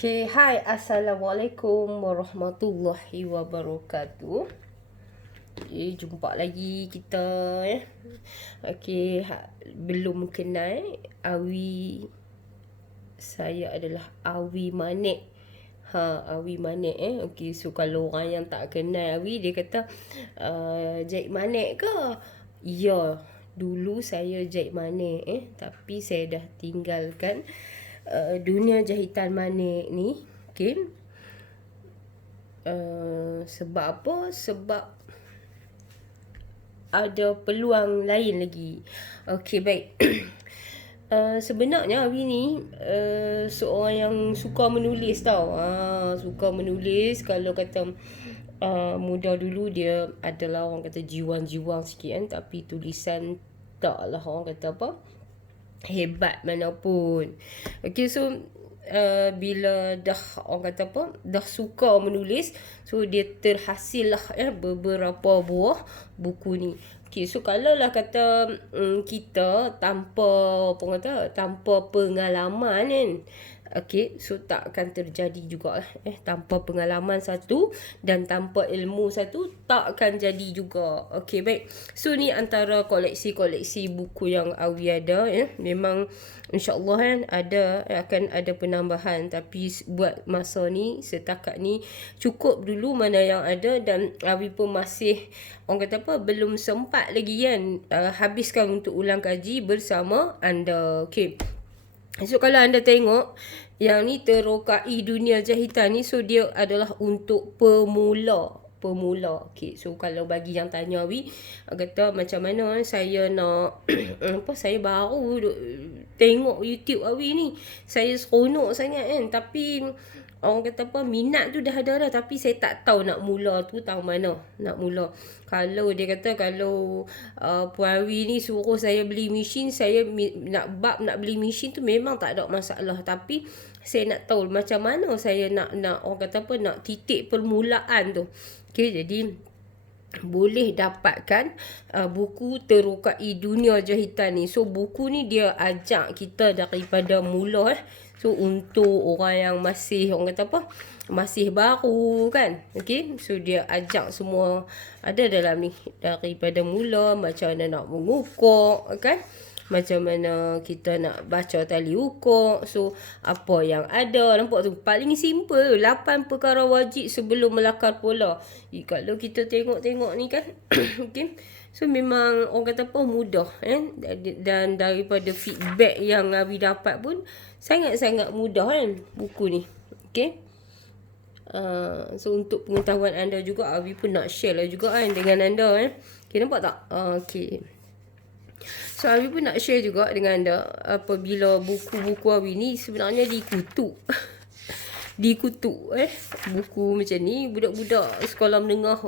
Okay, hai, Assalamualaikum warahmatullahi wabarakatuh. Okay, jumpa lagi kita ya. Okay, belum kenal Awi. Saya adalah Awi Manik. Awi Manik Okay, so kalau orang yang tak kenal Awi, dia kata, Jahit Manik ke? Ya, dulu saya jahit manik tapi saya dah tinggalkan dunia jahitan manik ni. Okay. Sebab apa? Sebab ada peluang lain lagi. Okay, baik. Sebenarnya Awi ni seorang yang suka menulis tau. Suka menulis. Kalau kata muda dulu, dia adalah orang kata jiwang-jiwang sikit kan. Tapi tulisan taklah orang kata apa, hebat manapun. Okay, so bila dah orang kata apa, dah suka menulis, so dia terhasil lah beberapa buah buku ni. Okay, so kalau lah kata kita tanpa apa kata, tanpa pengalaman kan, okay, so tak akan terjadi jugalah. Tanpa pengalaman satu dan tanpa ilmu satu, tak akan jadi juga. Okay, baik. So ni antara koleksi-koleksi buku yang Awi ada Memang insyaAllah kan akan ada penambahan. Tapi buat masa ni, setakat ni cukup dulu mana yang ada. Dan Awi pun masih orang kata apa, belum sempat lagi kan habiskan untuk ulang kaji bersama anda. Okay, so kalau anda tengok yang ni, Terokai Dunia Jahitan ni, so dia adalah untuk pemula. Okay, so kalau bagi yang tanya Awi, kata macam mana saya nak apa, saya baru tengok YouTube Awi ni, saya seronok sangat kan. Tapi orang kata apa, minat tu dah ada dah, tapi saya tak tahu nak mula tu tahu mana nak mula. Kalau dia kata, kalau Puan Awi ni suruh saya beli mesin, saya nak beli mesin tu memang tak ada masalah. Tapi saya nak tahu macam mana saya nak orang kata apa, nak titik permulaan tu. Okay, jadi boleh dapatkan buku Terokai Dunia Jahitan ni. So buku ni dia ajak kita daripada mula So untuk orang yang masih orang kata apa, masih baru kan. Okay, so dia ajak semua ada dalam ni, daripada mula macam mana nak mengukur kan, macam mana kita nak baca tali ukur. So apa yang ada, nampak tu, paling simple, 8 perkara wajib sebelum melakar pola. Kalau kita tengok-tengok ni kan okay, so memang orang kata apa, mudah dan daripada feedback yang Awi dapat pun sangat-sangat mudah kan buku ni. Okay, so untuk pengetahuan anda juga, Awi pun nak share lah juga kan dengan anda Okay, nampak tak? Okay, so Awi pun nak share juga dengan anda apabila buku-buku Awi ni sebenarnya dikutuk. Dikutuk buku macam ni, budak-budak sekolah menengah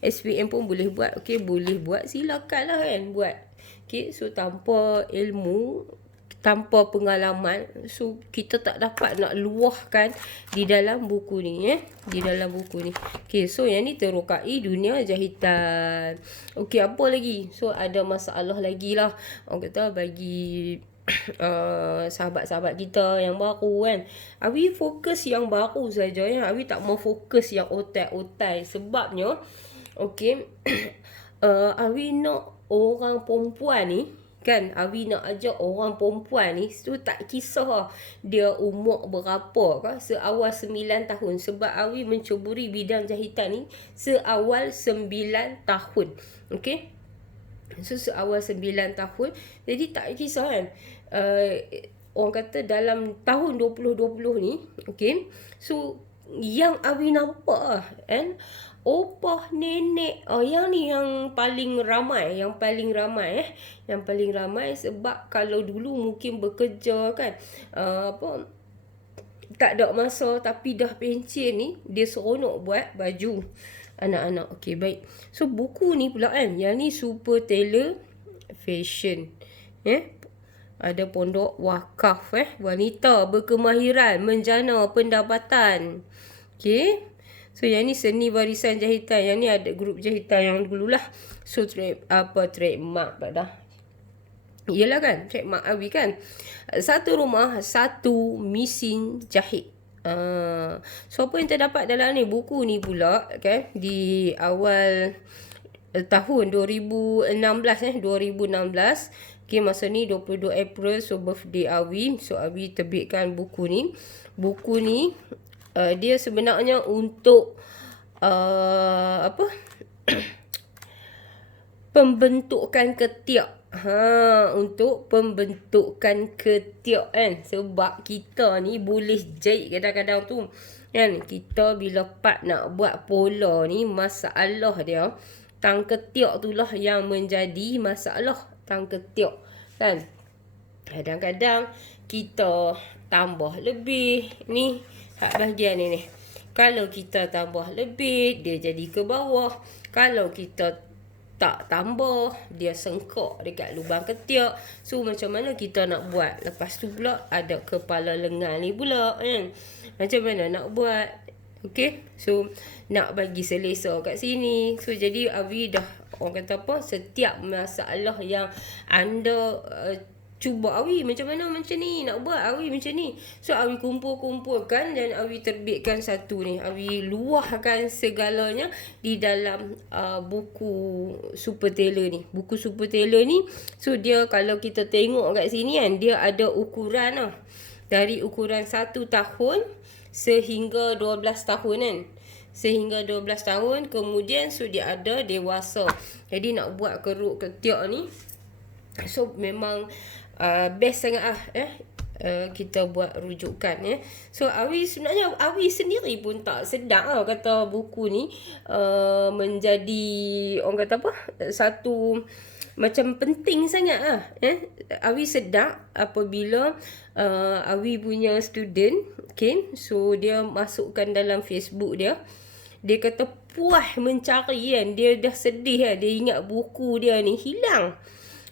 SPM pun boleh buat. Okay, boleh buat, silakanlah kan buat. Okay, so tanpa ilmu, tanpa pengalaman, so kita tak dapat nak luahkan di dalam buku ni di dalam buku ni. Okay, so yang ni Terokai Dunia Jahitan. Okay, apa lagi? So ada masalah lagi lah, orang kata bagi sahabat-sahabat kita yang baru kan. Awi fokus yang baru saja Awi tak mau fokus yang otai-otai. Sebabnya okay, Awi nak orang perempuan ni kan, Awi nak ajak orang perempuan ni, so tak kisah dia umur berapa kan, seawal 9 tahun. Sebab Awi mencuburi bidang jahitan ni seawal 9 tahun. Okay, so seawal 9 tahun. Jadi tak kisah kan, orang kata dalam tahun 2020 ni. Okay, so yang Awi nampak kan, opah, nenek, yang ni yang paling ramai. Yang paling ramai sebab kalau dulu mungkin bekerja kan, tak ada masa, tapi dah pencen ni, dia seronok buat baju anak-anak. Okay, baik. So buku ni pula kan, yang ni Super Tailor Fashion. Ada pondok wakaf wanita berkemahiran menjana pendapatan. Okay, so yang ni seni warisan jahitan. Yang ni ada grup jahitan yang dululah. So trademark dah. Yelah kan, Cik Mak Awi kan. Satu rumah, satu mesin jahit. So apa yang terdapat dalam ni buku ni pula kan, di awal tahun 2016 Okay, masa ni 22 April, so birthday Awi. So Awi terbitkan buku ni. Buku ni dia sebenarnya untuk apa pembentukan ketiak. Untuk pembentukan ketiak kan. Sebab kita ni boleh jahit kadang-kadang tu kan. Kita bila part nak buat pola ni, masalah dia tang ketiak tu lah yang menjadi masalah. Tang ketiak kan. Kadang-kadang kita tambah lebih ni, hak bahagian ni. Kalau kita tambah lebih, dia jadi ke bawah. Kalau kita tak tambah, dia sengkok dekat lubang ketiak. So macam mana kita nak buat? Lepas tu pula ada kepala lengan ni pula kan. Macam mana nak buat? Okay, so nak bagi selesa kat sini. So jadi Awi dah, orang kata apa, setiap masalah yang anda cuba Awi macam mana macam ni, nak buat Awi macam ni. So Awi kumpul-kumpulkan dan Awi terbitkan satu ni. Awi luahkan segalanya di dalam buku Super Tailor ni. Buku Super Tailor ni, so dia kalau kita tengok kat sini kan, dia ada ukuran lah. Dari ukuran 1 tahun sehingga 12 tahun kan. Sehingga 12 tahun, kemudian so dia ada dewasa. Jadi nak buat keruk ketiak ni, so memang best sangat lah kita buat rujukan ya. So Awi sebenarnya Awi sendiri pun tak sedar lah kata buku ni menjadi, orang kata apa, satu macam penting sangat lah Awi sedar apabila Awi punya student, okay, so dia masukkan dalam Facebook dia. Dia kata puas mencari kan. Dia dah sedih kan. Dia ingat buku dia ni hilang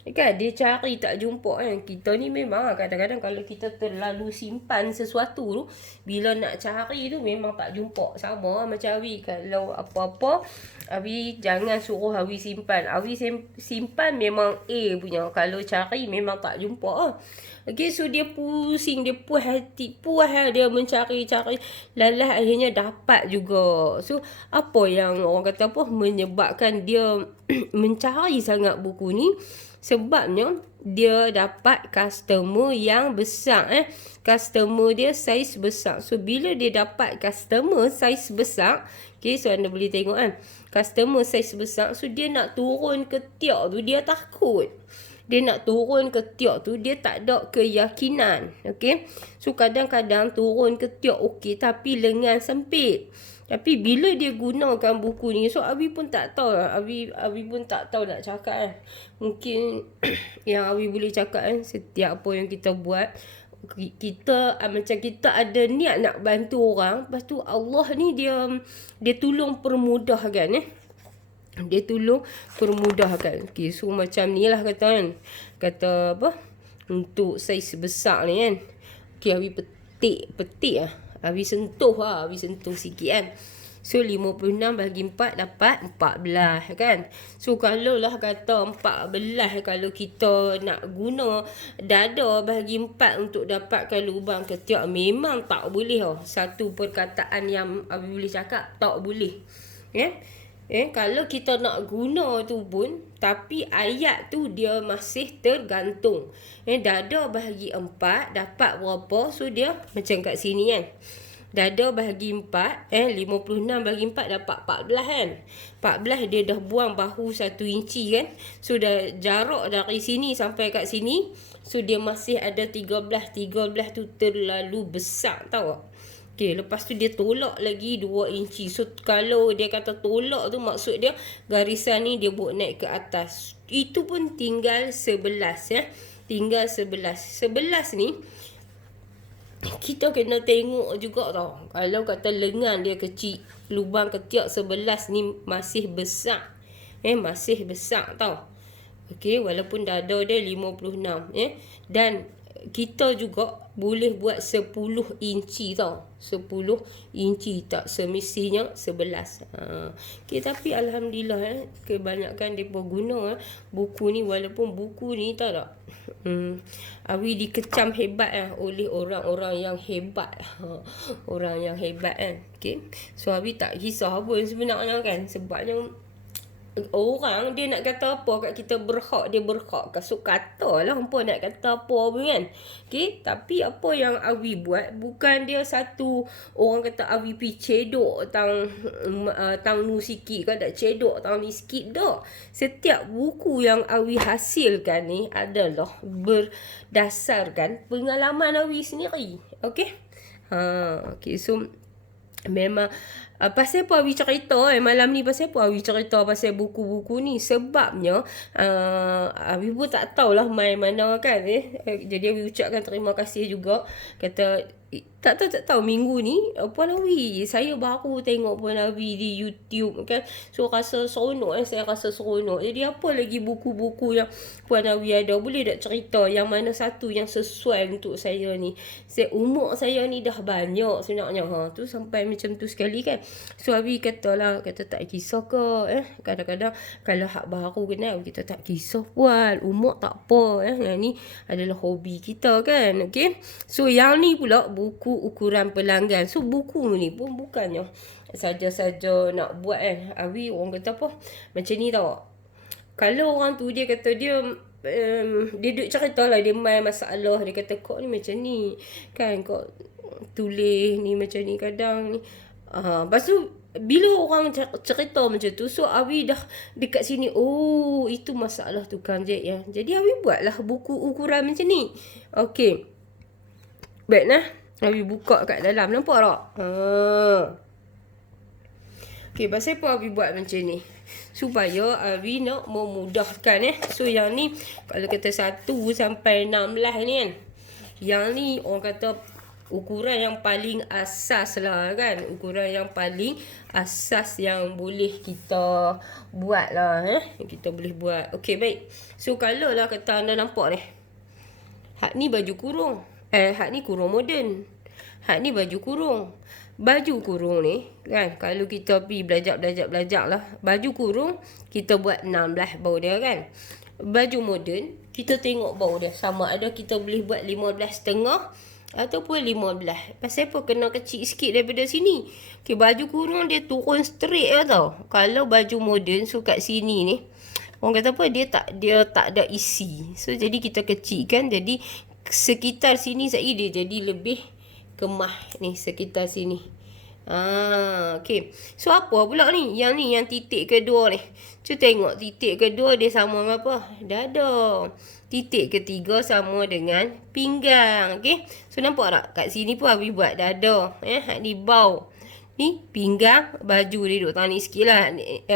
kan, dia cari tak jumpa kan. Kita ni memang kadang-kadang kalau kita terlalu simpan sesuatu tu, bila nak cari tu memang tak jumpa. Sama macam Awi, kalau apa-apa Awi jangan suruh Awi simpan. Awi simpan memang A punya, kalau cari memang tak jumpa. Okay, so dia pusing, dia puas hati, puas dia mencari-cari, lalas akhirnya dapat juga. So apa yang orang kata apa menyebabkan dia mencari sangat buku ni? Sebabnya dia dapat customer yang besar customer dia saiz besar. So bila dia dapat customer saiz besar, okay, so anda boleh tengok kan, customer saiz besar, so dia nak turun ketiak tu dia takut. Dia nak turun ketiak tu dia tak ada keyakinan. Okay, so kadang-kadang turun ketiak okey tapi lengan sempit. Tapi bila dia gunakan buku ni, so Awi pun tak tahu lah. Awi pun tak tahu nak cakap kan. Mungkin yang Awi boleh cakap kan, setiap apa yang kita buat, kita macam kita ada niat nak bantu orang, lepas tu Allah ni dia tolong permudahkan Dia tolong permudahkan. Okay, so macam ni lah kata kan. Kata apa, untuk saiz besar ni kan. Okay, Awi petik lah. Awi sentuh sikit kan. So 56 bagi 4 dapat 14 kan. So kalau lah kata 14, kalau kita nak guna dada bagi 4 untuk dapatkan lubang ketiak, memang tak boleh satu perkataan yang Awi boleh cakap tak boleh. Kalau kita nak guna tu pun, tapi ayat tu dia masih tergantung. Dada bahagi 4 dapat berapa? So dia macam kat sini kan. Dada bahagi 4, 56 bagi 4 dapat 14 kan. 14 dia dah buang bahu 1 inci kan. So dah jarak dari sini sampai kat sini. So dia masih ada 13 tu terlalu besar, tahu tak? Okay, lepas tu dia tolak lagi 2 inci. So kalau dia kata tolak tu, maksud dia garisan ni dia buat naik ke atas. Itu pun tinggal 11 Tinggal 11 ni kita kena tengok juga tau. Kalau kata lengan dia kecil, lubang ketiak 11 ni masih besar. Masih besar tau. Okay, walaupun dada dia 56 dan kita juga boleh buat 10 inci tau. 10 inci, tak semestinya 11. Okay, tapi Alhamdulillah kebanyakan mereka guna buku ni, walaupun buku ni tahu tak, Awi dikecam hebat oleh orang-orang yang hebat. Orang yang hebat kan. Okay. So Awi tak kisah pun sebenarnya kan. Sebabnya orang dia nak kata apa kat kita berhak, dia berhak. So katalah hampa nak kata apa pun kan. Okay. Tapi apa yang Awi buat, bukan dia satu orang kata Awi pi cedok tang nu sikit kan, tak cedok tang ni sikit dak. Setiap buku yang Awi hasilkan ni adalah berdasarkan pengalaman Awi sendiri. Okay. Okay. So memang pasal apa Awi cerita malam ni, pasal apa Awi cerita pasal buku-buku ni, sebabnya Awi pun tak tahulah main mana kan. Jadi Awi ucapkan terima kasih juga. Kata tak tahu minggu ni Puan Awi, saya baru tengok Puan Awi di YouTube kan. So rasa seronok saya rasa seronok. Jadi apa lagi buku-buku yang Puan Awi ada, boleh tak cerita yang mana satu yang sesuai untuk saya ni. Umur saya ni dah banyak sebenarnya. Tu sampai macam tu sekali kan. So Awi kata tak kisah ke. Kadang-kadang kalau hak baru kenal kita tak kisah Puan, umur tak apa. Yang ni adalah hobi kita kan. Okay. So yang ni pula buku ukuran pelanggan. So buku ni pun bukannya saja-saja nak buat Awi orang kata apa, macam ni tau. Kalau orang tu dia kata dia duk cerita lah, dia main masalah, dia kata kau ni macam ni kan, kau tulis ni macam ni kadang ni. Lepas tu bila orang cerita macam tu, so Awi dah dekat sini, oh itu masalah tukang jet ya. Jadi Awi buatlah buku ukuran macam ni. Okay. Baik nah. Awi buka kat dalam, nampak tak? Okay, pasal apa Awi buat macam ni? Supaya Awi nak memudahkan So yang ni kalau kata 1 sampai 16 ni kan, yang ni orang kata ukuran yang paling asas lah kan. Ukuran yang paling asas yang boleh kita buat lah. Kita boleh buat. Okay, baik. So kalau lah kata anda nampak ni, hak ni baju kurung. Hak ni kurung moden. Hak ni baju kurung. Baju kurung ni kan, kalau kita pergi belajar lah. Baju kurung kita buat 16 bau dia kan. Baju moden kita tengok bau dia sama ada kita boleh buat 15.5 ataupun 15. Pasal apa kena kecil sikit daripada sini. Okay, baju kurung dia turun straight lah tau. Kalau baju moden so kat sini ni orang kata apa, dia tak ada isi. So jadi kita kecilkan, jadi sekitar sini saya dia jadi lebih kemah ni sekitar sini. Okay. So apa pula ni? Yang titik kedua ni. Cuba tengok titik kedua dia sama dengan apa? Dada. Titik ketiga sama dengan pinggang. Okay. So nampak tak? Kat sini pun Awi buat dada. Ni bau. Ni pinggang baju dia duduk tangan ni sikit lah.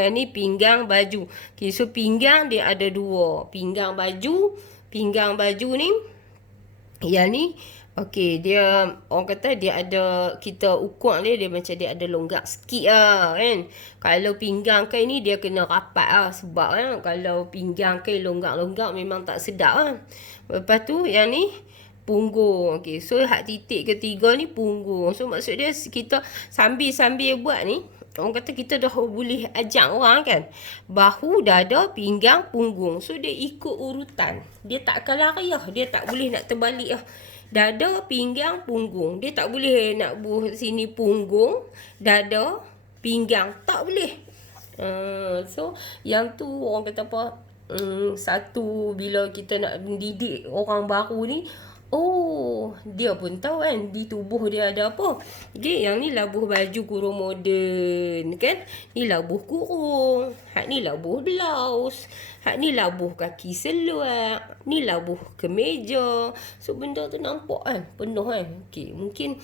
Ni pinggang baju. Okay. So pinggang dia ada 2. Pinggang baju ni. Yang ni okey, dia orang kata dia ada, kita ukur dia macam dia ada longgar sikit lah kan. Kalau pinggang kain ni dia kena rapat lah. Sebab kalau pinggang kain longgar-longgar memang tak sedap lah. Lepas tu yang ni punggung. Okey, so hak titik ketiga ni punggung. So maksud dia kita sambil buat ni, orang kata kita dah boleh ajak orang kan. Bahu, dada, pinggang, punggung. So dia ikut urutan. Dia takkan lari lah. Dia tak boleh nak terbalik lah. Dada, pinggang, punggung. Dia tak boleh nak buh sini punggung, dada, pinggang. Tak boleh. So yang tu orang kata apa, satu bila kita nak mendidik orang baru ni, oh, dia pun tahu kan di tubuh dia ada apa. Okay, yang ni labuh baju kurung moden kan. Ni labuh kurung. Hak ni labuh blouse. Hak ni labuh kaki seluar. Ni labuh kemeja. So benda tu nampak kan penuh kan. Okay, mungkin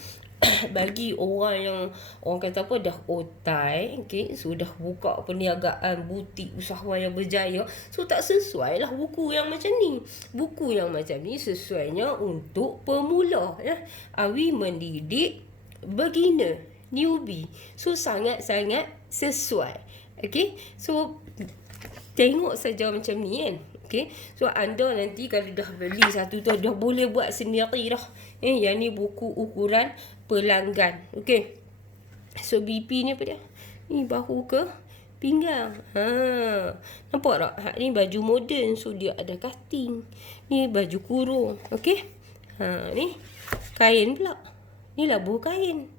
bagi orang yang orang kata apa dah otai, okay, sudah buka perniagaan butik usahawan yang berjaya, so tak sesuai lah buku yang macam ni. Buku yang macam ni sesuainya untuk pemula ya. Awi mendidik beginner, newbie. So sangat-sangat sesuai. Okay, so tengok saja macam ni kan. Okay. So anda nanti kalau dah beli satu tu dah boleh buat sendiri dah. Yang ni buku ukuran pelanggan. Okay. So BP ni apa dia? Ni bahu ke pinggang. Nampak tak? Ni baju moden. So dia ada cutting. Ni baju kurung. Okay. Ni kain pula. Ni labuh kain.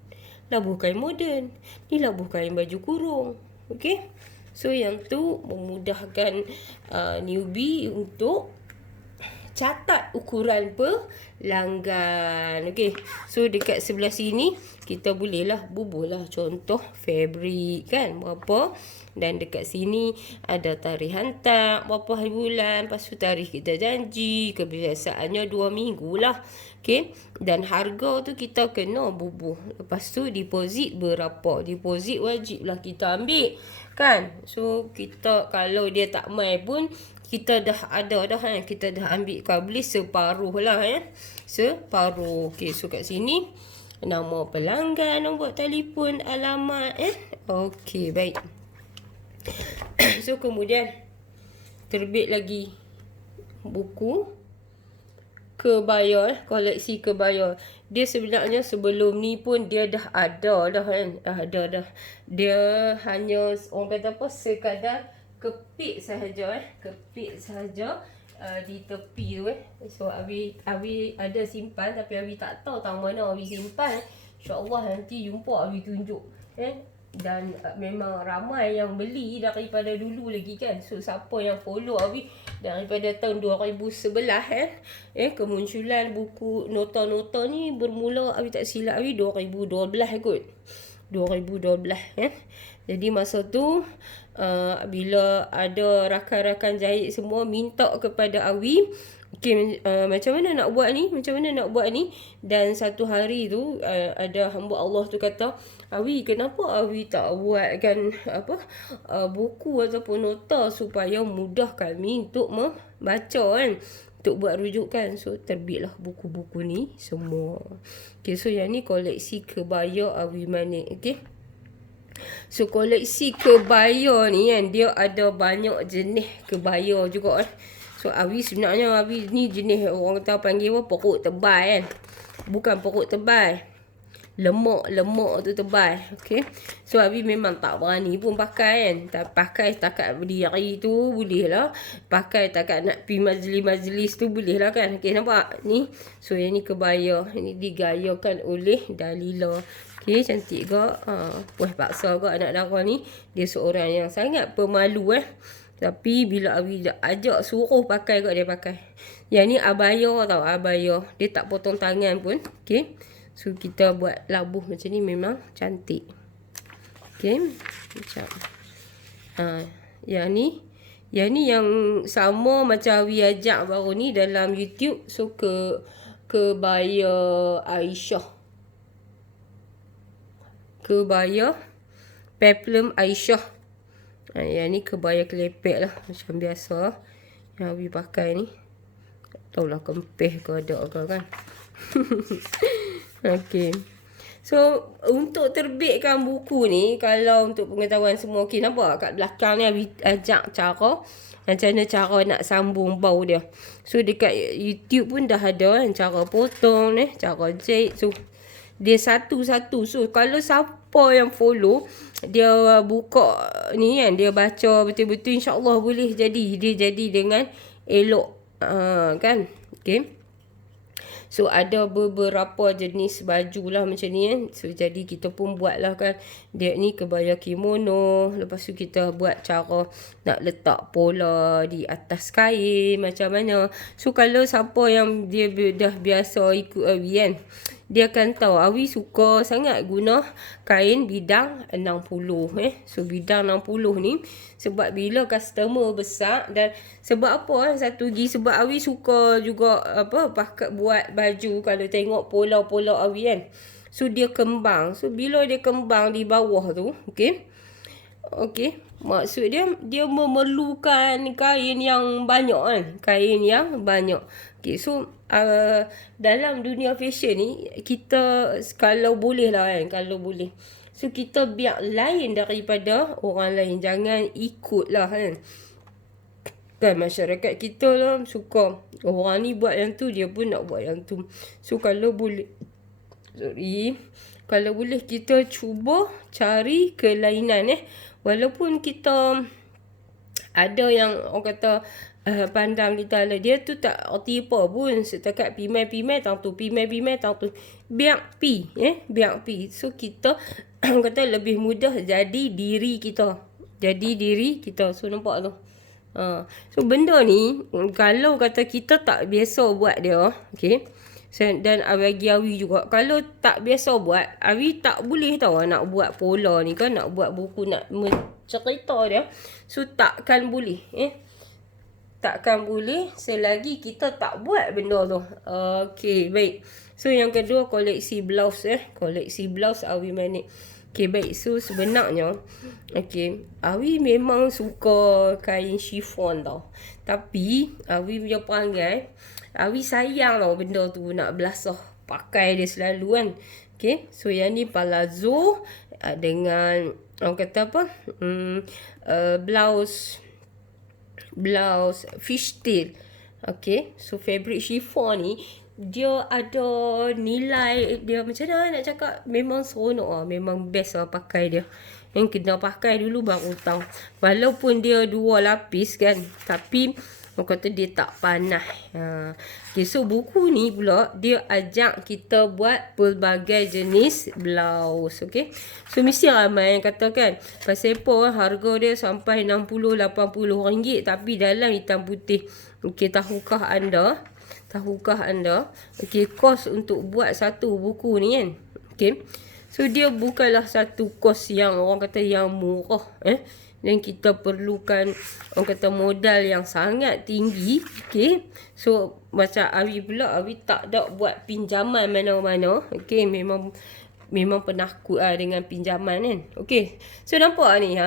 Labuh kain moden. Ni labuh kain baju kurung. Okay. So yang tu memudahkan newbie untuk catat ukuran pelanggan. Okey. So dekat sebelah sini kita bolehlah bubuhlah contoh fabric kan berapa, dan dekat sini ada tarikh hantar berapa hari bulan, lepas tu tarikh kita janji, kebiasaannya 2 minggu lah. Okey, dan harga tu kita kena bubuh. Lepas tu deposit berapa? Deposit wajiblah kita ambil kan. So kita kalau dia tak mai pun kita dah ada dah kan. Kita dah ambil kabel separuh lah ya. Separuh. Okey, so kat sini nama pelanggan, nombor telefon, alamat Okey, baik. So kemudian terbit lagi buku kebaya, koleksi kebaya. Dia sebenarnya sebelum ni pun dia dah ada dah kan. Ada dah. Dia hanya orang kata apa, sekadar kepit sahaja kepit sahaja di tepi tu So Abi ada simpan, tapi Abi tak tahu tang mana Abi simpan. InsyaAllah nanti jumpa Abi tunjuk dan memang ramai yang beli daripada dulu lagi kan. So siapa yang follow Abi daripada tahun 2011 kemunculan buku nota-nota ni bermula Abi tak silap Abi 2012 kot. 2012 Jadi masa tu bila ada rakan-rakan jahit semua minta kepada Awi, okey, macam mana nak buat ni, dan satu hari tu ada hamba Allah tu kata, Awi, kenapa Awi tak buatkan buku ataupun nota supaya mudah kami untuk membaca kan, untuk buat rujukan. So terbitlah buku-buku ni semua. Okay, so yang ni koleksi kebaya Awi Manik. Okay, so koleksi kebaya ni kan, dia ada banyak jenis kebaya juga So Awi sebenarnya ni jenis orang kata panggil apa, pokok tebal kan. Bukan pokok tebal, lemak tu tebal. Okay, so Abi memang tak berani pun pakai kan. Tak pakai takat berdiri tu boleh lah, pakai takat nak pergi majlis-majlis tu boleh lah kan. Okay, nampak ni. So yang ni kebaya, ini digayakan oleh Dalila. Okay, cantik ke? Puas paksa ke anak dara ni. Dia seorang yang sangat pemalu tapi bila Abi ajak suruh pakai kot, dia pakai. Yang ni abaya tau, abaya. Dia tak potong tangan pun. Okay, so kita buat labuh macam ni memang cantik. Okay, macam yang ni yang sama macam Awi ajak baru ni dalam YouTube. So kebaya Aisyah, kebaya peplum Aisyah. Yang ni kebaya kelepek lah, macam biasa yang Awi pakai ni. Tak tahulah kempeh ke ada ke kan. Okay, so untuk terbitkan buku ni, kalau untuk pengetahuan semua, okay, nampak kat belakang ni Abi ajak cara macam mana cara nak sambung bau dia. So dekat YouTube pun dah ada kan, cara potong ni, cara jahit. So dia satu-satu. So kalau siapa yang follow, dia buka ni kan, dia baca betul-betul, insyaAllah boleh jadi. Dia jadi dengan elok kan. Okay, so ada beberapa jenis baju lah macam ni kan. So jadi kita pun buat lah kan. Dia ni kebaya kimono. Lepas tu kita buat cara nak letak pola di atas kain macam mana. So kalau siapa yang dia dah biasa ikut Awi kan, dia akan tahu Awi suka sangat guna kain bidang 60 So bidang 60 ni sebab bila customer besar, dan sebab apa satu lagi, sebab Awi suka juga pakai buat baju. Kalau tengok pola-pola Awi kan, so dia kembang. So bila dia kembang di bawah tu, okey, maksud dia memerlukan kain yang banyak kan, kain yang banyak. Okay, so dalam dunia fashion ni, kita kalau boleh lah kan, kalau boleh, so kita biar lain daripada orang lain. Jangan ikut lah kan. Kan masyarakat kita lah suka. Orang ni buat yang tu, dia pun nak buat yang tu. So kalau boleh, kalau boleh kita cuba cari kelainan Walaupun kita ada yang orang kata pandang kita lah, dia tu tak arti apa pun, setakat pimai-pimai tang tu, pimai-pimai tang tu, biak pi biak pi. So kita orang kata lebih mudah jadi diri kita, so nampak tu. So benda ni kalau kata kita tak biasa buat dia, okey, dan bagi Awi juga, kalau tak biasa buat, Awi tak boleh tahu nak buat pola ni kan, nak buat buku, nak cerita dia. So takkan boleh takkan boleh selagi kita tak buat benda tu. Okey, baik. So yang kedua, koleksi blouse koleksi blouse Awi manage. Okey, baik. So sebenarnya okey, Awi memang suka kain chiffon tau. Tapi Awi punya perangai, Awi sayang tau benda tu, nak belasah pakai dia selalu kan. Okay, so yang ni palazzo dengan orang kata apa, blouse fishtail. Okay, so fabric chiffon ni dia ada nilai dia, macam mana nak cakap, memang seronok lah, memang best lah pakai dia. Yang kena pakai dulu baru tahu. Walaupun dia 2 lapis kan, tapi orang kata dia tak panas. Okay, so buku ni pula dia ajak kita buat pelbagai jenis blouse. Okay, so mesti ramai yang kata kan, pasal apa harga dia sampai 60-80 ringgit, tapi dalam hitam putih. Okay, tahukah anda okay, kos untuk buat satu buku ni kan. Okay, so dia bukanlah satu kos yang orang kata yang murah dan kita perlukan orang kata modal yang sangat tinggi. Okay, so macam Awi pula, Awi tak ada buat pinjaman mana-mana. Okay, memang penakut dengan pinjaman kan. Okay, so nampak ni,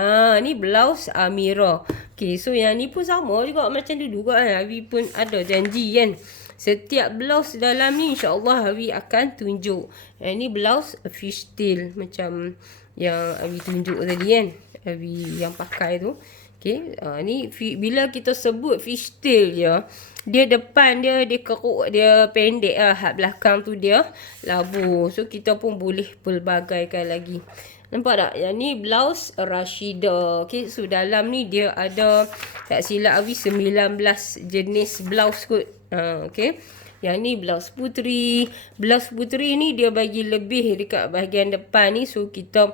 ni blouse Amira. Okay, so yang ni pun sama juga macam dulu kan. Awi pun ada janji kan, setiap blouse dalam ni insyaAllah Awi akan tunjuk. Ni blouse fishtail macam yang Awi tunjuk tadi kan, Awi yang pakai tu. Okay, ni bila kita sebut fishtail dia depan dia keruk, dia pendek lah, belakang tu dia labu. So kita pun boleh pelbagaikan lagi. Nampak tak? Yang ni blouse Rashida. Okay, so dalam ni dia ada, tak silap Awi, 19 jenis blouse kot. Okay, yang ni blouse puteri. Blouse puteri ni dia bagi lebih dekat bahagian depan ni, so kita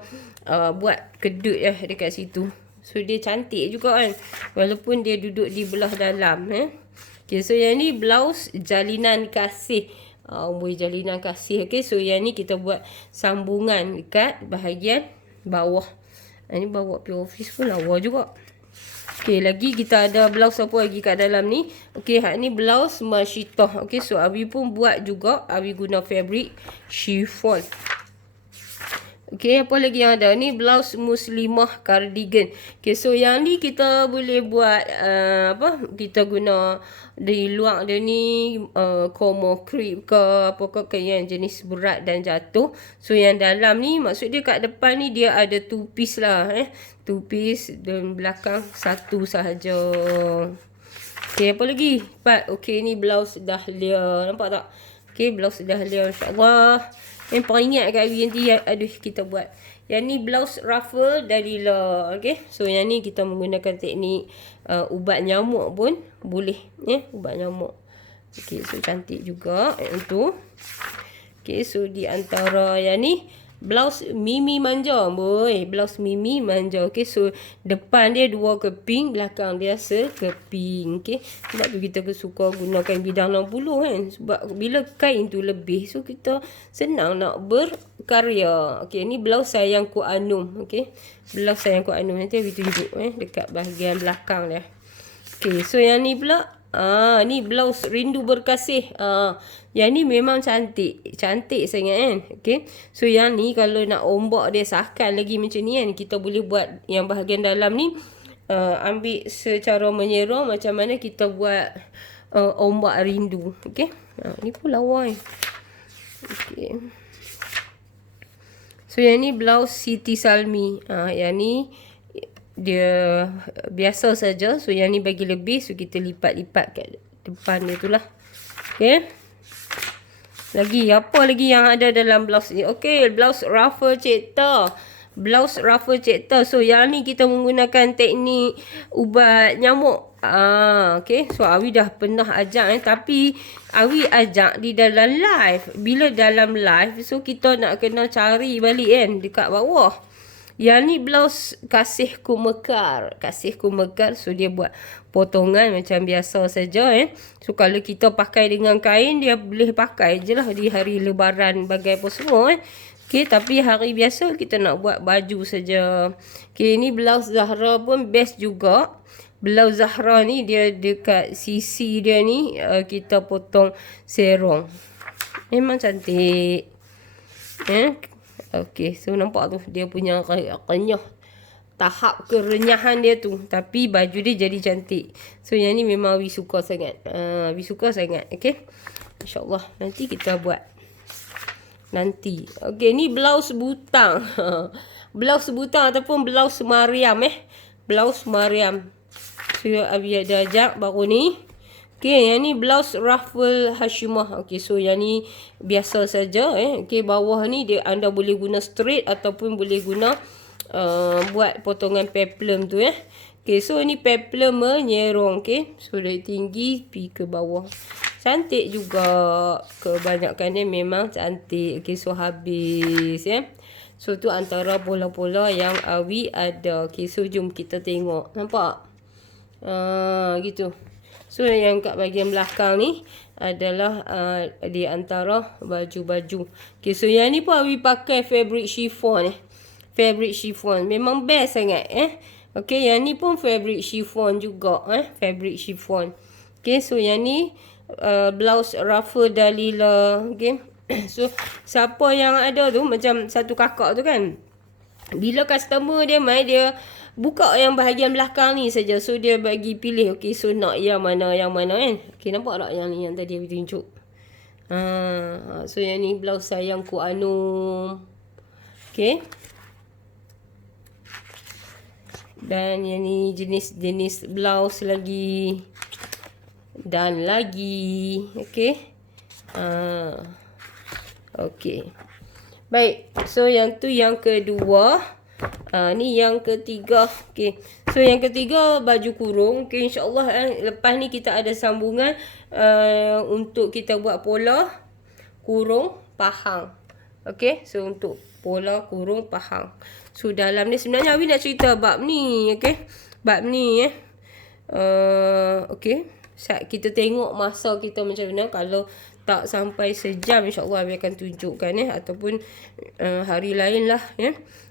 buat kedut dekat situ. So dia cantik juga kan, walaupun dia duduk di belah dalam. Okay, so yang ni blouse jalinan kasih. Jalinan kasih. Okay, so yang ni kita buat sambungan dekat bahagian bawah. Ni bawa pergi office pun lawa juga. Okay, lagi kita ada blouse apa lagi kat dalam ni. Okay, ni blouse Mashita. Okay, so Awi pun buat juga. Awi guna fabric chiffon. Okay, apa lagi yang ada? Ni blouse muslimah cardigan. Okay, so yang ni kita boleh buat kita guna di luar dia ni como crepe ke apa ke yang jenis berat dan jatuh. So yang dalam ni maksud dia kat depan ni dia ada 2 piece lah 2 piece, dan belakang 1 sahaja. Okay, apa lagi? Okay, ni blouse dahlia. Nampak tak? Okay, blouse dahlia, insyaAllah. Yang peringat kat Awi nanti, aduh, kita buat. Yang ni blouse ruffle Dalila. Okay, so yang ni kita menggunakan teknik ubat nyamuk pun boleh. Ubat nyamuk. Okay, so cantik juga yang tu. Okay, so di antara yang ni blouse Mimi Manja. Blouse Mimi Manja. Okay, so depan dia 2 keping, belakang dia sekeping. Okay, sebab tu kita suka gunakan bidang 60 kan. Sebab bila kain tu lebih, so kita senang nak berkarya. Okay, ni blouse sayangku Anum. Okay, blouse sayangku Anum. Nanti Awi tunjuk dekat bahagian belakang dia. Okay, so yang ni pula, ni blouse Rindu Berkasih. Yang ni memang cantik sangat kan. Okay, so yang ni kalau nak ombak dia sahkan lagi macam ni kan, kita boleh buat yang bahagian dalam ni ambil secara menyerah, macam mana kita buat ombak rindu. Okay, ni pun lawa Okay, so yang ni blouse Siti Salmi. Yang ni dia biasa saja. So yang ni bagi lebih, so kita lipat-lipat kat depan dia tu lah. Okay. Lagi apa lagi yang ada dalam blouse ni? Okay, blouse ruffle cekta. Blouse ruffle cekta. So yang ni kita menggunakan teknik ubat nyamuk. Okay. So Awi dah pernah ajak tapi Awi ajak di dalam live. Bila dalam live, so kita nak kena cari balik kan dekat bawah. Yang ni blouse kasihku mekar. Kasihku mekar. So dia buat potongan macam biasa saja So kalau kita pakai dengan kain, dia boleh pakai je lah di hari lebaran bagai apa semua Okay, tapi hari biasa kita nak buat baju saja. Okay, ni blouse Zahra pun best juga. Blouse Zahra ni dia dekat sisi dia ni kita potong serong. Memang cantik. Okay, so nampak tu dia punya kenyah. Tahap kerenyahan dia tu. Tapi baju dia jadi cantik. So yang ni memang Awi suka sangat. Awi suka sangat. Okay. InsyaAllah nanti kita buat. Nanti. Okay, ni blouse butang. Blouse butang ataupun blouse Mariam Blouse Mariam. So Awi ada ajak baru ni. Okay, yang ni blouse ruffle Hashimah. Okay, so yang ni biasa saja Okay, bawah ni dia anda boleh guna straight ataupun boleh guna buat potongan peplum tu Okay, so ni peplum menyerong. Okay, so dari tinggi pergi ke bawah. Cantik juga. Kebanyakan dia memang cantik. Okay, so habis So tu antara pola-pola yang Awi ada. Okay, so jom kita tengok. Nampak? Gitu. So yang kat bahagian belakang ni adalah di antara baju-baju. Okay, so yang ni pun Awi pakai fabric chiffon Fabric chiffon. Memang best sangat Okay, yang ni pun fabric chiffon juga Fabric chiffon. Okay, so yang ni blouse ruffle Dalila. Okay. So siapa yang ada tu macam satu kakak tu kan, bila customer dia mai, dia buka yang bahagian belakang ni saja. So dia bagi pilih. Okay, so nak yang mana kan. Okay, nampak tak yang ni yang tadi Awi tunjuk. So yang ni blouse sayangku Anum. Okay. Dan yang ni jenis-jenis blouse lagi. Dan lagi. Okay. Okay. Baik. So yang tu yang kedua. Ni yang ketiga. Okay. So yang ketiga baju kurung. Okay, insyaAllah lepas ni kita ada sambungan untuk kita buat pola kurung pahang. Okay. So untuk pola kurung pahang. So dalam ni sebenarnya Awi nak cerita bab ni. Okay. Bab ni okay. Kita tengok masa kita macam mana. Kalau tak sampai sejam, insyaAllah Awi akan tunjukkan ataupun hari lain lah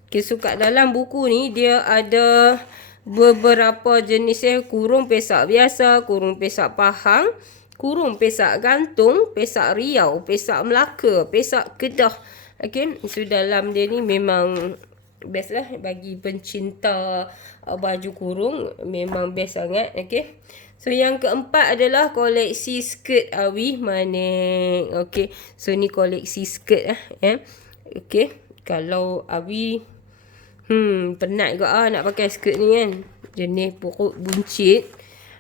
Okay, so kat dalam buku ni dia ada beberapa jenis kurung pesak biasa, kurung pesak pahang, kurung pesak gantung, pesak Riau, pesak Melaka, pesak Kedah. Okay, so dalam dia ni memang best lah bagi pencinta baju kurung. Memang best sangat. Okay. So yang keempat adalah koleksi skirt Awi Manik. Okay. So ni koleksi skirt Okay. Kalau Awi penat juga nak pakai skirt ni kan. Jenis pokok buncit.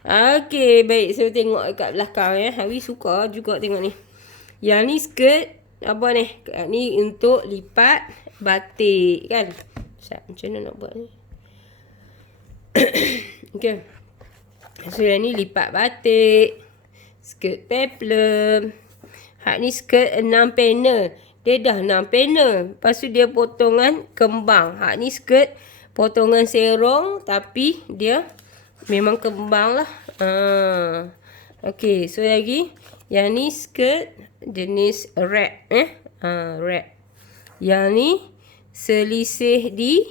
Okay, baik. So tengok kat belakang Awi suka juga tengok ni. Yang ni skirt apa ni? Ni untuk lipat batik kan. Macam mana nak buat ni? Okay. So yang ni lipat batik. Skirt peplum. Hak ni skirt 6 panel. Dia dah 6 panel. Lepas tu dia potongan kembang. Hak ni skirt potongan serong. Tapi dia memang kembang lah. Okay. So lagi. Yang ni skirt jenis wrap. Wrap. Yang ni selisih di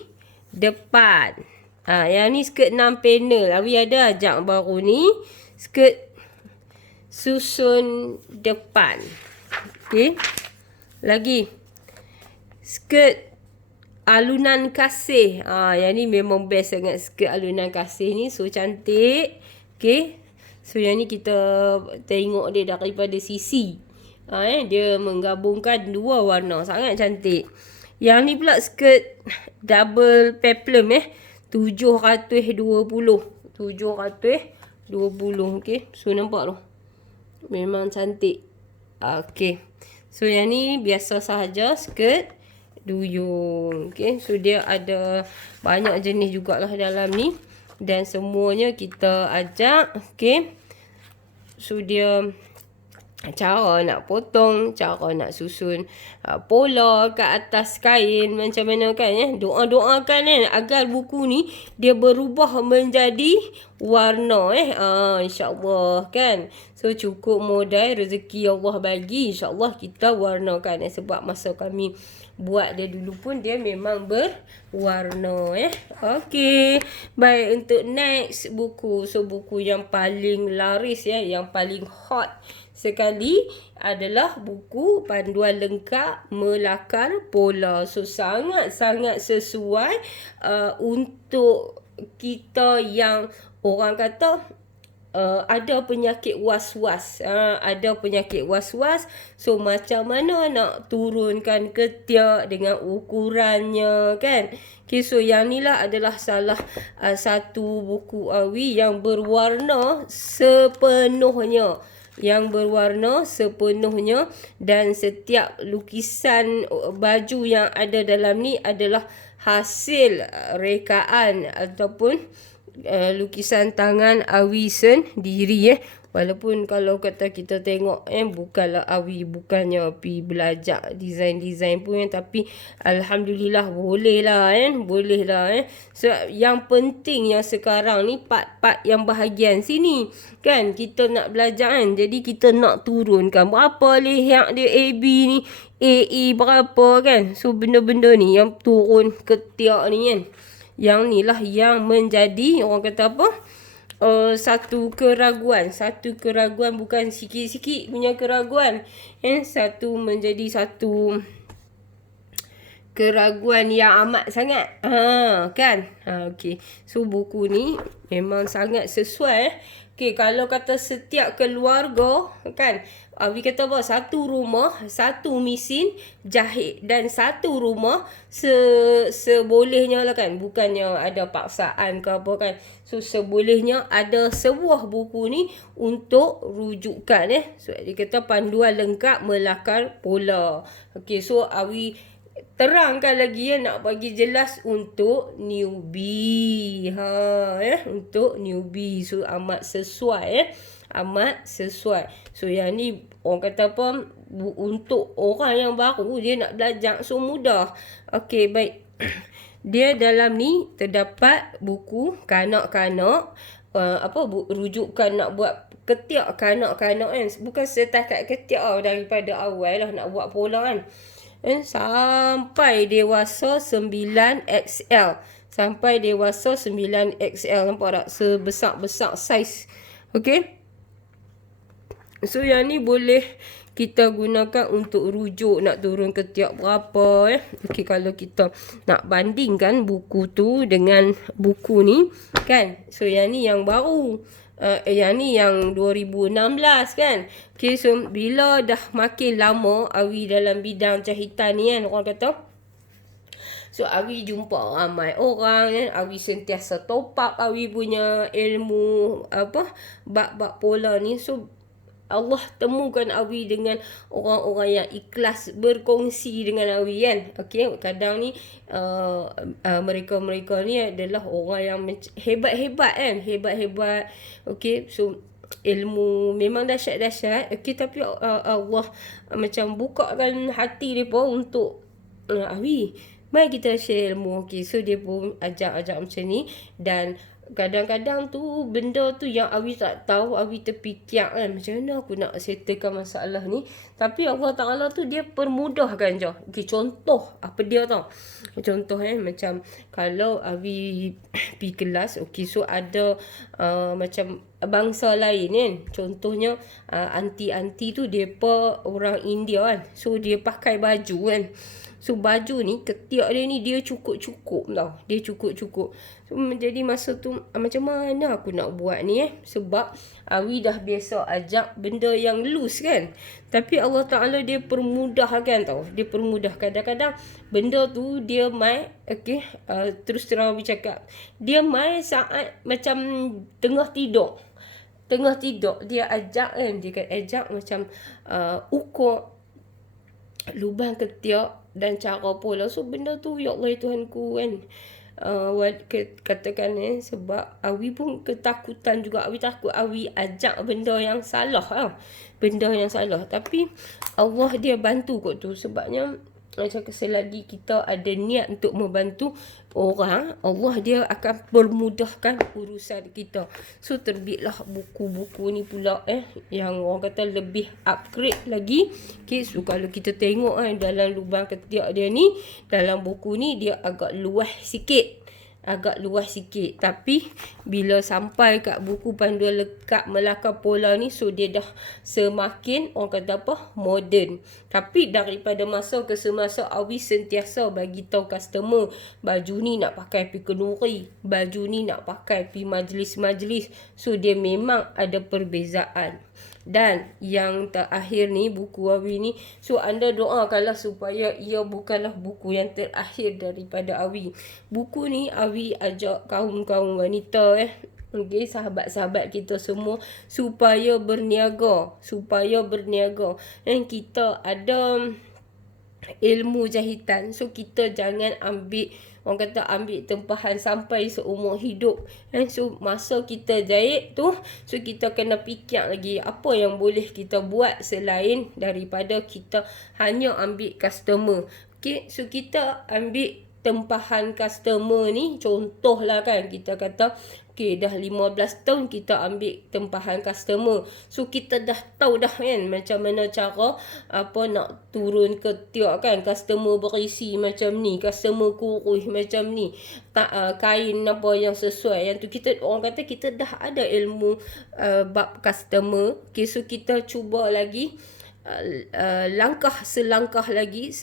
depan. Yang ni skirt 6 panel. Awi ada ajak baru ni. Skirt susun depan. Okay. Lagi. Skirt alunan kasih. Yang ni memang best sangat skirt alunan kasih ni. So cantik. Okay. So yang ni kita tengok dia daripada sisi. Dia menggabungkan dua warna. Sangat cantik. Yang ni pula skirt double peplum 720. 720. Okay. So nampak tu. Memang cantik. Okay. So yang ni biasa sahaja skirt duyung. Okay. So dia ada banyak jenis jugalah dalam ni. Dan semuanya kita ajak. Okay. So dia cara nak potong, cara nak susun pola kat atas kain macam mana kan doakan kan agar buku ni dia berubah menjadi warna insya-Allah kan. So cukup modal rezeki Allah bagi, insya-Allah kita warnakan sebab masa kami buat dia dulu pun dia memang berwarna Okey. Baik, untuk next buku. So buku yang paling laris yang paling hot sekali adalah buku panduan lengkap melakar pola. So sangat-sangat sesuai untuk kita yang orang kata ada penyakit was-was. Ada penyakit was-was. So macam mana nak turunkan ketiak dengan ukurannya kan. Okay, so yang ni lah adalah salah satu buku Awi yang berwarna sepenuhnya. Dan setiap lukisan baju yang ada dalam ni adalah hasil rekaan ataupun lukisan tangan Awi sendiri Walaupun kalau kata kita tengok bukanlah Awi bukannya pergi belajar design-design pun tapi alhamdulillah boleh lah. So yang penting yang sekarang ni part-part yang bahagian sini kan kita nak belajar jadi kita nak turunkan berapa leher dia AB ni, AE berapa kan. So benda-benda ni yang turun ketiak ni kan. Yang ni lah yang menjadi orang kata apa? Satu keraguan, bukan sikit-sikit punya keraguan. Satu menjadi satu keraguan yang amat sangat. Kan? Okey. So buku ni memang sangat sesuai. Okey, kalau kata setiap keluarga kan, Awi kata apa? Satu rumah, satu mesin jahit dan satu rumah sebolehnya lah kan. Bukannya ada paksaan ke apa kan. So sebolehnya ada sebuah buku ni untuk rujukan So dia kata panduan lengkap melakar pola. Okey, so Awi terangkan lagi nak bagi jelas untuk newbie. Untuk newbie. So amat sesuai So yang ni orang kata apa, untuk orang yang baru dia nak belajar so mudah. Okey, baik. Dia dalam ni terdapat buku kanak-kanak rujukan nak buat ketiak kanak-kanak kan. Bukan setakat ketiak daripada awal lah nak buat pola kan. Sampai dewasa 9XL. Sampai dewasa 9XL. Nampak tak? Sebesar-besar saiz. Okey. So yang ni boleh kita gunakan untuk rujuk nak turun ketiak berapa Okey, kalau kita nak bandingkan buku tu dengan buku ni kan. So yang ni yang baru. Yang ni yang 2016 kan. Okay, so bila dah makin lama Awi dalam bidang jahitan ni kan, orang kata so Awi jumpa ramai orang kan. Awi sentiasa top up Awi punya ilmu bab-bab pola ni. So Allah temukan Awi dengan orang-orang yang ikhlas berkongsi dengan Awi kan. Okey, kadang ni mereka-mereka ni adalah orang yang hebat-hebat kan. Hebat-hebat. Okey, so ilmu memang dahsyat-dahsyat. Okey, tapi Allah macam bukakan hati mereka untuk Awi, mari kita share ilmu. Okey, so dia pun ajak-ajak macam ni. Dan kadang-kadang tu benda tu yang Awi tak tahu, Awi terfikir kan macam mana aku nak settlekan masalah ni. Tapi Allah Ta'ala tu dia permudahkan je. Okay, contoh apa dia tau. Contoh macam kalau Awi pergi kelas, okay, so ada macam bangsa lain kan. Contohnya anti-anti tu depa orang India kan. So dia pakai baju kan. So baju ni ketiak dia ni dia cukup-cukup tau. Dia cukup-cukup. So jadi masa tu macam mana aku nak buat ni sebab Awi dah biasa ajak benda yang loose kan. Tapi Allah Ta'ala dia permudahkan tau. Dia permudah. Kadang-kadang benda tu dia mai, terus terang Awi cakap, dia mai saat macam tengah tidur. Dia ajak kan. Dia kan ajak macam ukur lubang ketiak dan cara pola. So benda tu ya Allah Tuhanku kan. Katakan sebab Awi pun ketakutan juga. Awi takut Awi ajak benda yang salah benda yang salah. Tapi Allah dia bantu kot tu. Sebabnya macam selagi kita ada niat untuk membantu orang, Allah dia akan permudahkan urusan kita. So terbitlah buku-buku ni pula yang orang kata lebih upgrade lagi. So kalau kita tengok dalam lubang ketiak dia ni, dalam buku ni dia agak luas sikit. Tapi bila sampai kat buku panduan lekat Melaka Pola ni, so dia dah semakin orang kata apa, moden. Tapi daripada masa ke semasa Awi sentiasa bagi tahu customer, baju ni nak pakai pergi kenduri, baju ni nak pakai pergi majlis-majlis. So dia memang ada perbezaan. Dan yang terakhir ni, buku Awi ni, so anda doakanlah supaya ia bukanlah buku yang terakhir daripada Awi. Buku ni Awi ajak kaum-kaum wanita sahabat-sahabat kita semua supaya berniaga. Dan kita ada ilmu jahitan. So kita jangan ambil, orang kata ambil tempahan sampai seumur hidup. So masa kita jahit tu, so kita kena fikir lagi apa yang boleh kita buat selain daripada kita hanya ambil customer. So kita ambil tempahan customer ni, contohlah kan, kita kata dah 15 tahun kita ambil tempahan customer. So kita dah tahu dah kan macam mana cara nak turun ketiak kan. Customer berisi macam ni, customer kurus macam ni, kain apa yang sesuai. Yang tu kita, orang kata kita dah ada ilmu bab customer. So kita cuba lagi selangkah lagi.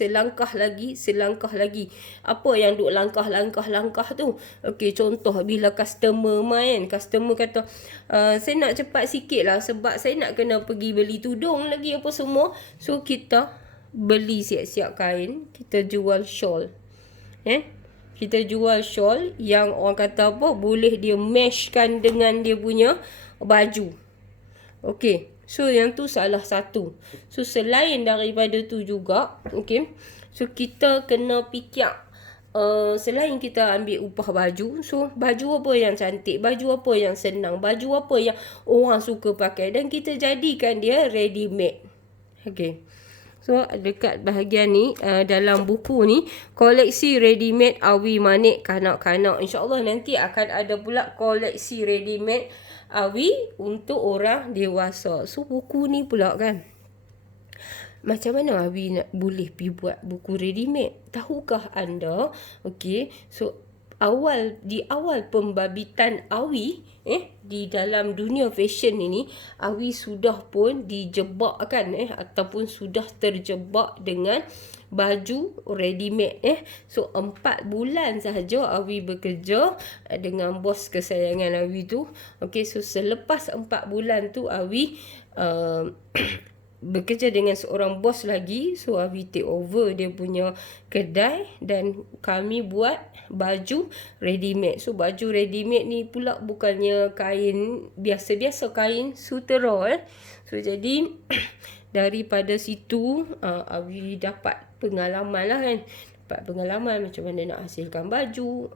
Apa yang duk langkah tu? Contoh bila customer main, customer kata saya nak cepat sikit lah sebab saya nak kena pergi beli tudung lagi apa semua. So kita beli siap-siap kain, kita jual shawl. Kita jual shawl yang orang kata apa, boleh dia meshkan dengan dia punya baju. So yang tu salah satu. So selain daripada tu juga, so kita kena fikir, selain kita ambil upah baju, so baju apa yang cantik, baju apa yang senang, baju apa yang orang suka pakai, dan kita jadikan dia ready made. So dekat bahagian ni, dalam buku ni, koleksi ready made Awi Manik kanak-kanak. InsyaAllah nanti akan ada pula koleksi ready made Awi untuk orang dewasa. So buku ni pula kan, macam mana Awi nak boleh pergi buat buku ready made? Tahukah anda? So di awal pembabitan Awi di dalam dunia fashion ini, Awi sudah pun dijebak kan ataupun sudah terjebak dengan baju ready made. So 4 bulan sahaja Awi bekerja dengan bos kesayangan Awi tu. So selepas 4 bulan tu Awi bekerja dengan seorang bos lagi. So Awi take over dia punya kedai dan kami buat baju ready made. So baju ready made ni pula bukannya kain biasa-biasa, kain sutera. So jadi daripada situ Awi dapat pengalaman lah kan. Macam mana nak hasilkan baju.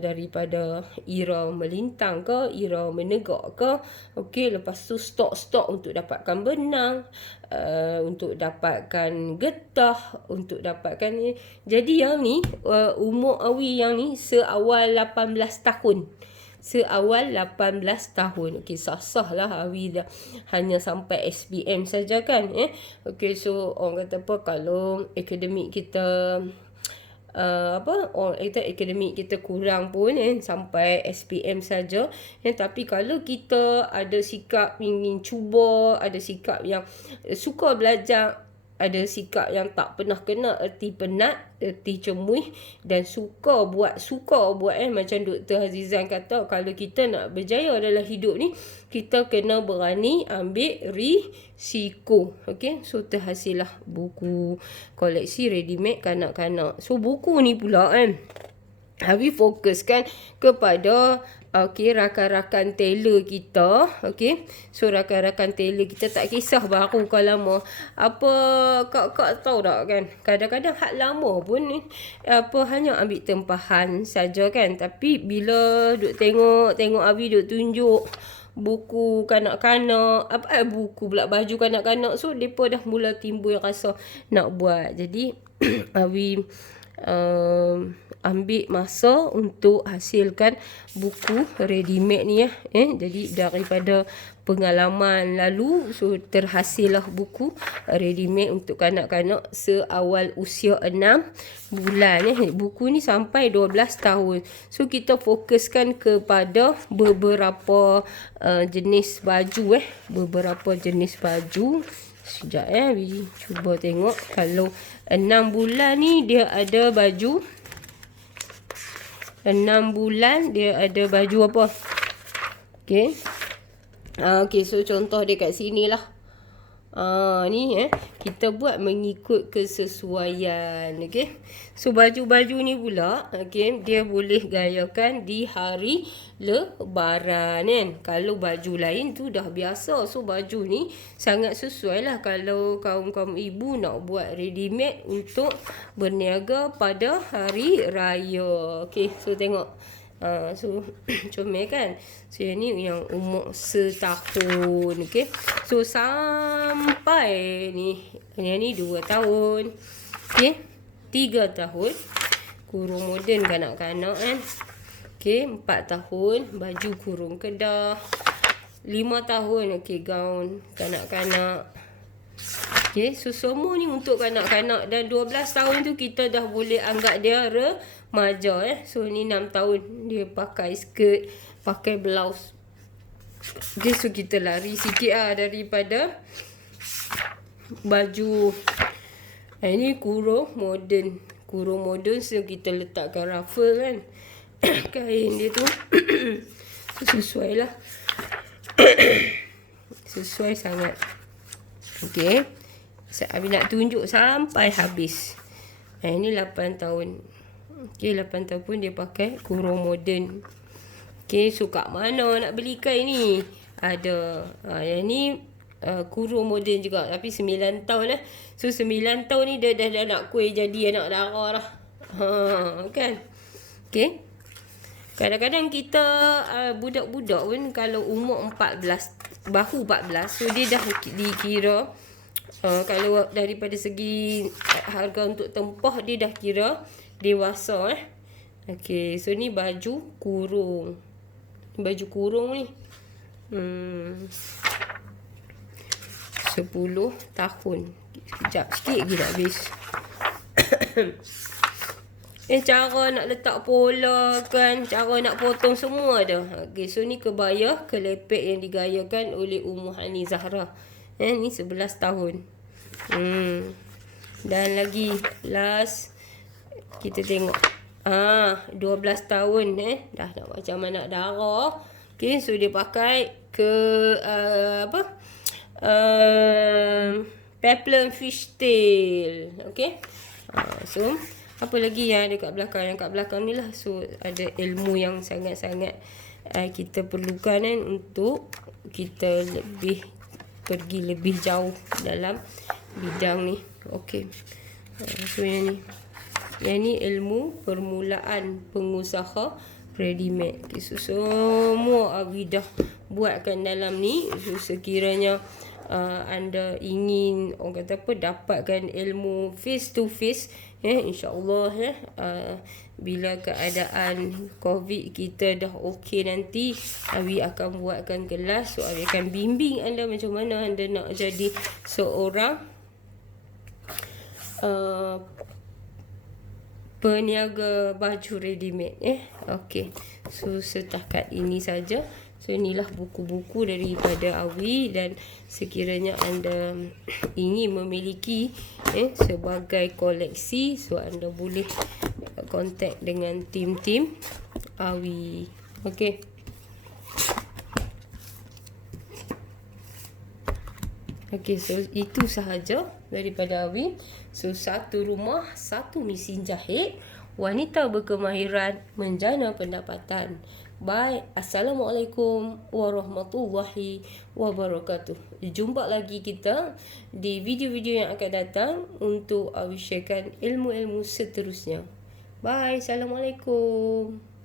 Daripada era melintang ke, era menegak ke. Lepas tu stok-stok untuk dapatkan benang, untuk dapatkan getah, untuk dapatkan ni. Jadi yang ni umur Awi yang ni seawal 18 tahun. Sah-sah lah Awi dah hanya sampai SPM saja kan. So orang kata apa, kalau akademik kita akademik kita kurang pun sampai SPM saja. Tapi kalau kita ada sikap ingin cuba, ada sikap yang suka belajar, ada sikap yang tak pernah kena erti penat, erti cemuih dan suka buat macam Dr. Azizan kata, kalau kita nak berjaya dalam hidup ni, kita kena berani ambil risiko. Okey, so terhasillah buku koleksi ready made kanak-kanak. So buku ni pula kan, Hawi fokuskan kepada rakan-rakan tailor kita. So rakan-rakan tailor kita tak kisah baru ke lama. Kak tahu tak kan, kadang-kadang hak lama pun ni hanya ambil tempahan saja kan. Tapi bila duk tengok Hawi duk tunjuk buku kanak-kanak, buku pula baju kanak-kanak, so depa dah mula timbul rasa nak buat. Jadi Hawi ambil masa untuk hasilkan buku ready made ni Jadi daripada pengalaman lalu, so terhasillah buku ready made untuk kanak-kanak seawal usia 6 bulan Buku ni sampai 12 tahun. So kita fokuskan kepada beberapa jenis baju beberapa jenis baju. Sekejap cuba tengok. Kalau 6 bulan ni dia ada baju 6 bulan dia ada baju apa? So contoh dia kat sini lah. Ni kita buat mengikut kesesuaian. So baju-baju ni pula dia boleh gayakan di hari Lebaran kan. Kalau baju lain tu dah biasa. So baju ni sangat sesuai lah kalau kaum-kaum ibu nak buat ready made untuk berniaga pada hari raya. So tengok. So comel kan. So yang ni yang umur setahun. So sampai yang ni 2 tahun. 3 tahun kurung moden kanak-kanak kan. 4 tahun baju kurung kedah. 5 tahun gaun kanak-kanak. So semua ni untuk kanak-kanak. Dan 12 tahun tu kita dah boleh anggap dia remaja So ni 6 tahun dia pakai skirt, pakai blouse. So kita lari sikit daripada baju. Ini kurung moden. Kurung moden, so kita letakkan ruffle kan. Kain dia tu sesuai lah. Sesuai sangat. Abi nak tunjuk sampai habis. Ini 8 tahun. 8 tahun pun dia pakai kurung moden. So kat mana nak beli kain ni? Ada. Yang ni kurung moden juga. Tapi 9 tahun So 9 tahun ni dia dah nak kuih jadi anak dara dah. Kan? Kadang-kadang kita budak-budak pun kalau umur 14, bahu 14, so dia dah dikira kalau daripada segi harga untuk tempah dia dah kira dewasa so ni baju kurung. Baju kurung ni 10 tahun. Sekejap sikit lagi dah habis. Cara nak letak pola kan, cara nak potong semua dah. So ni kebaya kelepek yang digayakan oleh Ummu Hani Zahra. Ni 11 tahun. Dan lagi last kita tengok 12 tahun dah nak macam anak dara. So dia pakai ke peplum fishtail. So apa lagi yang ada kat belakang? Yang kat belakang ni lah. So ada ilmu yang sangat-sangat kita perlukan untuk kita pergi lebih jauh dalam bidang ni. So yang ni ilmu permulaan pengusaha ready made. So semua Abi dah buatkan dalam ni. So sekiranya anda ingin dapatkan ilmu face to face, insyaAllah bila keadaan COVID kita dah okey nanti, Abi akan buatkan kelas. So Abi akan bimbing anda macam mana anda nak jadi seorang peniaga baju ready made. So setakat ini saja. So inilah buku-buku daripada Awi, dan sekiranya anda ingin memiliki sebagai koleksi, so anda boleh contact dengan tim Awi. Okey. Okey, so itu sahaja daripada Awi. So satu rumah, satu mesin jahit, wanita berkemahiran, menjana pendapatan. Bye. Assalamualaikum warahmatullahi wabarakatuh. Jumpa lagi kita di video-video yang akan datang untuk Awi sharekan ilmu-ilmu seterusnya. Bye. Assalamualaikum.